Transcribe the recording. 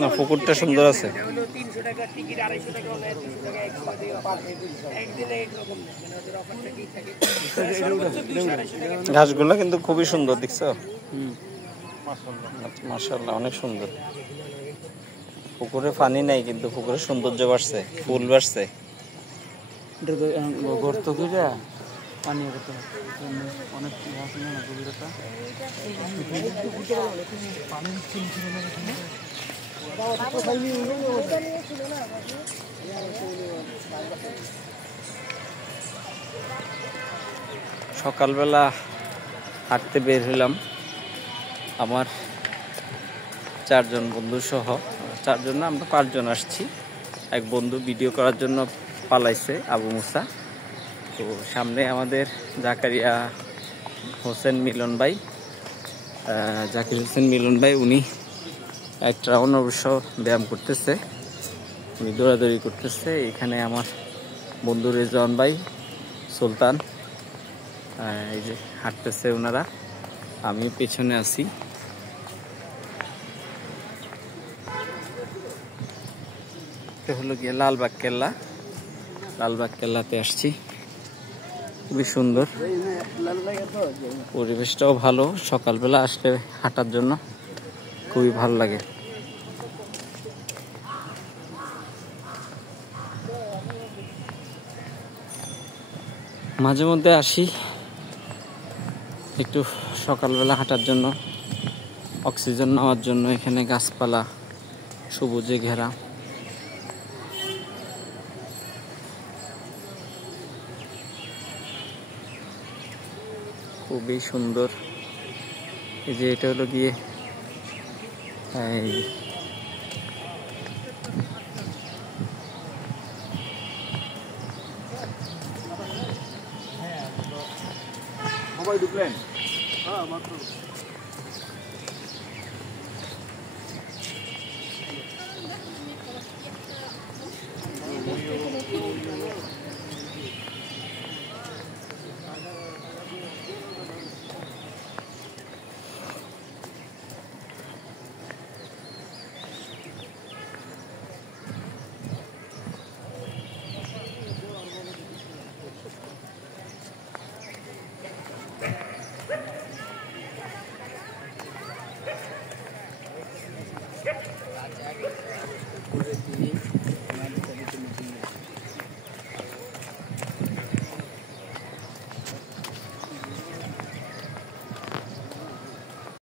না, পুকুরটা সুন্দর আছে। ঘাসগুলো কিন্তু খুবই সুন্দর, দেখছো? মাশাআল্লাহ, অনেক সুন্দর। পুকুরে পানি নাই কিন্তু পুকুরে সৌন্দর্য বাড়ছে, ফুল বাড়ছে। গর্ত করে পানি অনেক গভীরতা। সকালবেলা হাঁটতে বের হলাম আমার 4 জন বন্ধু সহ। 4 জন না, আমরা 5 জন আসছি। এক বন্ধু ভিডিও করার জন্য পালাইছে, আবু মুসা। তো সামনে আমাদের জাকারিয়া হোসেন মিলন ভাই, জাকির হোসেন মিলন ভাই, উনি এক রাউন্ড অবশ্য ব্যায়াম করতেছে, উনি দৌড়াদৌড়ি করতেছে। এখানে আমার বন্ধু রেজওয়ান ভাই, সুলতান, এই যে হাঁটতেছে ওনারা, আমি পেছনে আছি। এটা হলো গিয়ে লালবাগ কেল্লা। লালবাগ কেল্লাতে আসছি, খুবই সুন্দর, পরিবেশটাও ভালো। সকালবেলা আসলে হাঁটার জন্য খুবই ভালো লাগে। মাঝে মধ্যে আসি একটু সকালবেলা হাঁটার জন্য, অক্সিজেন নেওয়ার জন্য। এখানে গাছপালা সবুজে ঘেরা, খুবই সুন্দর। এই যে এটা হলো গিয়ে মোবাইল ঢুকলেন? হ্যাঁ, মাত্র।